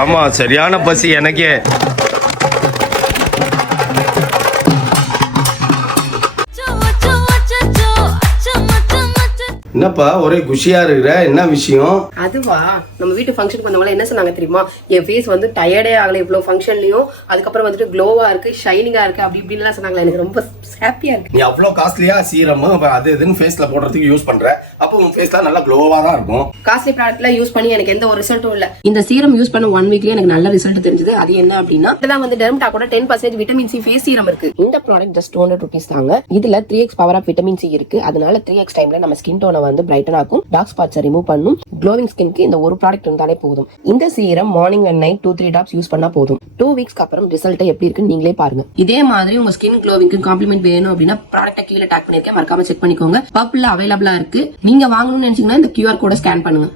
ஆமா சரியான பசி எனக்கே. என்னப்பா ஒரே குஷியா இருக்கிற, என்ன விஷயம்? அதுவா, நம்ம வீட்டு ஃபங்க்ஷனுக்கு வந்தவங்க என்ன சொன்னாங்க தெரியுமா? என் ஃபேஸ் வந்து டயர்டே ஆகல இவ்வளவு ஃபங்க்ஷன்லயும், அதுக்கப்புறம் வந்துட்டு க்ளோவா இருக்கு, ஷைனிங்கா இருக்கு, அப்படி இப்படின்லாம் சொன்னாங்களா. எனக்கு ரொம்ப ஹாப்பியா இருக்கு. நீ அவ்வளவு காஸ்ட்லியா சீரம் அது இதுன்னு ஃபேஸ்ல போடுறதுக்கு யூஸ் பண்ற, அப்போ உன் ஃபேஸ்ல நல்லா க்ளோவா தான் இருக்கும். காஸ்ட்லி ப்ராடக்ட்ல யூஸ் பண்ணி எனக்கு எந்த ஒரு ரிசல்ட்டும் இல்ல. இந்த சீரம் யூஸ் பண்ண 1 வீக்லயே எனக்கு நல்ல ரிசல்ட் தெரிஞ்சது. அது என்ன அப்படின்னா, இதுதான் வந்து டெர்மடாக்கோட 10% விட்டமின் சி ஃபேஸ் சீரம் இருக்கு. இந்த ப்ராடக்ட் ஜஸ்ட் 200 rupees தாங்க. இதுல 3x power of vitamin C இருக்கு. அதனால 3x டைம்ல நம்ம ஸ்கின் டோனை வந்து பிரைட்டன் ஆக்கும், டார்க் ஸ்பாட்ஸை ரிமூவ் பண்ணும். க்ளோவிங் ஸ்கின்க்கு இந்த ஒரு ப்ராடக்ட் இருந்தாலே போதும். இந்த serum morning and night 2-3 tops use பண்ணா போதும். 2 வீக்ஸ்க்கு அப்புறம் ரிசல்ட் எப்படி இருக்குன்னு நீங்களே பாருங்க. இதே மாதிரி உங்க ஸ்கின் க்ளோவிங்க்கு காம்ப்ளிமெண்ட் வேணும் அப்படின்னா ப்ராடக்ட்டை கீழே டாக் பண்ணிருக்கேன், மறக்காம செக் பண்ணிக்கோங்க. பர்பிள்ல அவைலபிளா இருக்கு. நீங்க வாங்கணும்னு நினைச்சீங்கன்னா இந்த QR கோட ஸ்கேன் பண்ணுங்க.